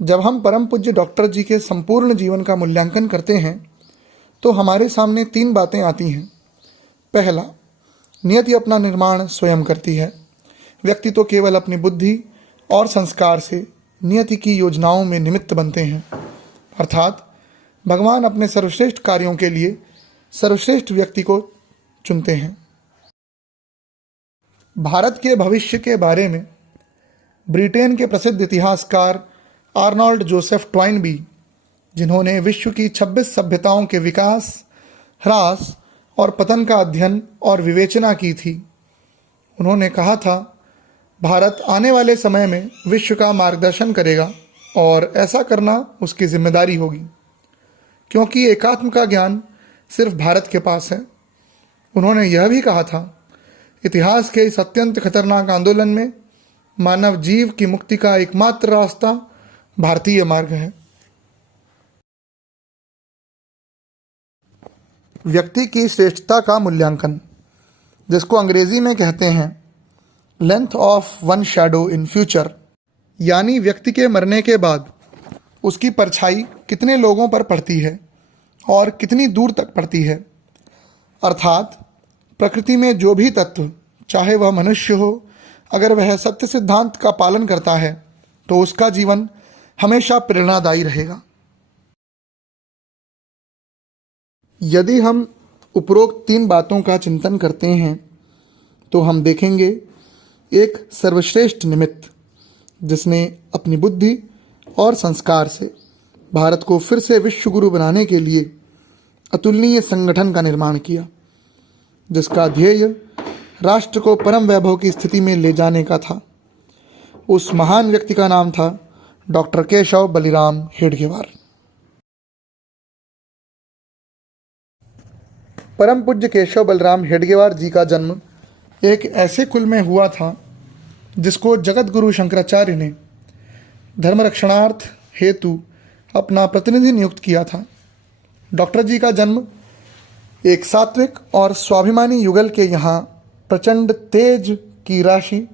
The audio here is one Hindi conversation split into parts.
जब हम परम पूज्य डॉक्टर जी के संपूर्ण जीवन का मूल्यांकन करते हैं तो हमारे सामने 3 बातें आती हैं। पहला, नियति अपना निर्माण स्वयं करती है। व्यक्ति तो केवल अपनी बुद्धि और संस्कार से नियति की योजनाओं में निमित्त बनते हैं, अर्थात भगवान अपने सर्वश्रेष्ठ कार्यों के लिए सर्वश्रेष्ठ व्यक्ति को चुनते हैं। भारत के भविष्य के बारे में ब्रिटेन के प्रसिद्ध इतिहासकार आर्नोल्ड जोसेफ ट्वाइनबी, जिन्होंने विश्व की 26 सभ्यताओं के विकास, ह्रास और पतन का अध्ययन और विवेचना की थी, उन्होंने कहा था, भारत आने वाले समय में विश्व का मार्गदर्शन करेगा और ऐसा करना उसकी जिम्मेदारी होगी, क्योंकि एकात्म का ज्ञान सिर्फ भारत के पास है। उन्होंने यह भी कहा था, इतिहास के इस अत्यंत खतरनाक आंदोलन में मानव जीव की मुक्ति का एकमात्र रास्ता भारतीय मार्ग है। व्यक्ति की श्रेष्ठता का मूल्यांकन, जिसको अंग्रेजी में कहते हैं length of one shadow in future, यानी व्यक्ति के मरने के बाद उसकी परछाई कितने लोगों पर पड़ती है और कितनी दूर तक पड़ती है। अर्थात प्रकृति में जो भी तत्व, चाहे वह मनुष्य हो, अगर वह सत्य सिद्धांत का पालन करता है तो उसका जीवन हमेशा प्रेरणादायी रहेगा। यदि हम उपरोक्त 3 बातों का चिंतन करते हैं तो हम देखेंगे एक सर्वश्रेष्ठ निमित्त, जिसने अपनी बुद्धि और संस्कार से भारत को फिर से विश्व गुरु बनाने के लिए अतुलनीय संगठन का निर्माण किया, जिसका ध्येय राष्ट्र को परम वैभव की स्थिति में ले जाने का था। उस महान व्यक्ति का नाम था डॉक्टर केशव बलिराम हेडगेवार। परम पूज्य केशव बलराम हेडगेवार जी का जन्म एक ऐसे कुल में हुआ था जिसको जगत गुरु शंकराचार्य ने धर्म रक्षणार्थ हेतु अपना प्रतिनिधि नियुक्त किया था। डॉक्टर जी का जन्म एक सात्विक और स्वाभिमानी युगल के यहाँ प्रचंड तेज की राशि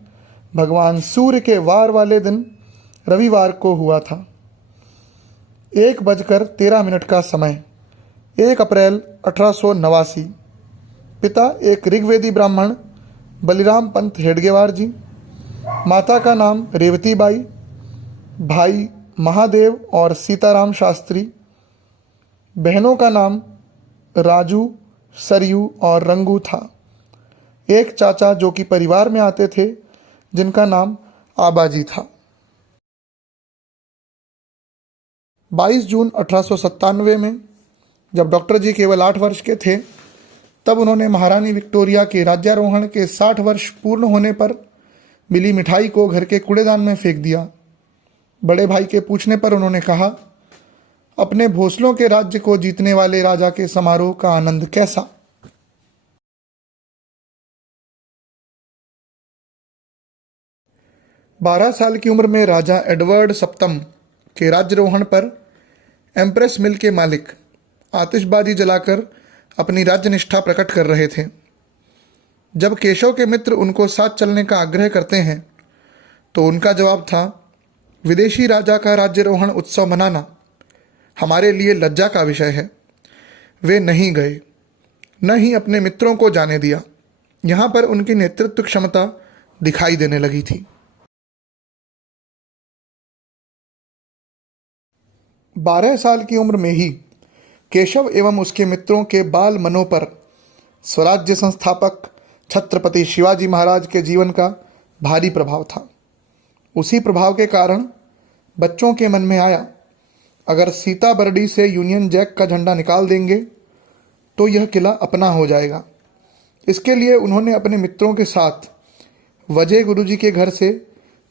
भगवान सूर्य के वार वाले दिन रविवार को हुआ था। 1:13 का समय, 1 अप्रैल 1889। पिता एक ऋग्वेदी ब्राह्मण बलिराम पंत हेडगेवार जी, माता का नाम रेवती बाई, भाई महादेव और सीताराम शास्त्री, बहनों का नाम राजू, सरयू और रंगू था। एक चाचा जो कि परिवार में आते थे, जिनका नाम आबाजी था। 22 जून 1897 में जब डॉक्टर जी केवल 8 वर्ष के थे, तब उन्होंने महारानी विक्टोरिया के राज्यारोहण के 60 वर्ष पूर्ण होने पर मिली मिठाई को घर के कूड़ेदान में फेंक दिया। बड़े भाई के पूछने पर उन्होंने कहा, अपने भोसलों के राज्य को जीतने वाले राजा के समारोह का आनंद कैसा। 12 साल की उम्र में राजा एडवर्ड सप्तम के राज्यारोहण पर एम्प्रेस मिल के मालिक आतिशबाजी जलाकर अपनी राज्यनिष्ठा प्रकट कर रहे थे। जब केशव के मित्र उनको साथ चलने का आग्रह करते हैं तो उनका जवाब था, विदेशी राजा का राज्यारोहण उत्सव मनाना हमारे लिए लज्जा का विषय है। वे नहीं गए, न ही अपने मित्रों को जाने दिया। यहाँ पर उनकी नेतृत्व क्षमता दिखाई देने लगी थी। 12 साल की उम्र में ही केशव एवं उसके मित्रों के बाल मनों पर स्वराज्य संस्थापक छत्रपति शिवाजी महाराज के जीवन का भारी प्रभाव था। उसी प्रभाव के कारण बच्चों के मन में आया, अगर सीता बरडी से यूनियन जैक का झंडा निकाल देंगे तो यह किला अपना हो जाएगा। इसके लिए उन्होंने अपने मित्रों के साथ वजय गुरुजी के घर से,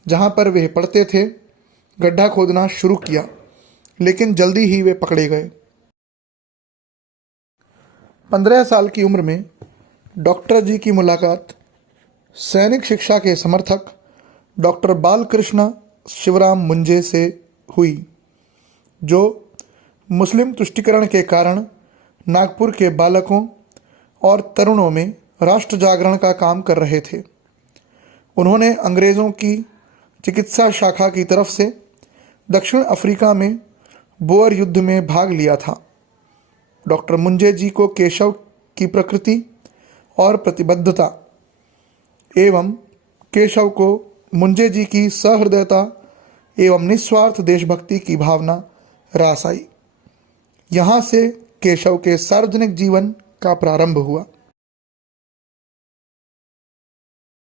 जहाँ पर वे पढ़ते थे, गड्ढा खोदना शुरू किया, लेकिन जल्दी ही वे पकड़े गए। 15 साल की उम्र में डॉक्टर जी की मुलाकात सैनिक शिक्षा के समर्थक डॉक्टर बालकृष्ण शिवराम मुंजे से हुई, जो मुस्लिम तुष्टिकरण के कारण नागपुर के बालकों और तरुणों में राष्ट्र जागरण का काम कर रहे थे। उन्होंने अंग्रेज़ों की चिकित्सा शाखा की तरफ से दक्षिण अफ्रीका में बोअर युद्ध में भाग लिया था। डॉक्टर मुंजे जी को केशव की प्रकृति और प्रतिबद्धता एवं केशव को मुंजे जी की सहृदयता एवं निस्वार्थ देशभक्ति की भावना रास आई। यहाँ से केशव के सार्वजनिक जीवन का प्रारंभ हुआ।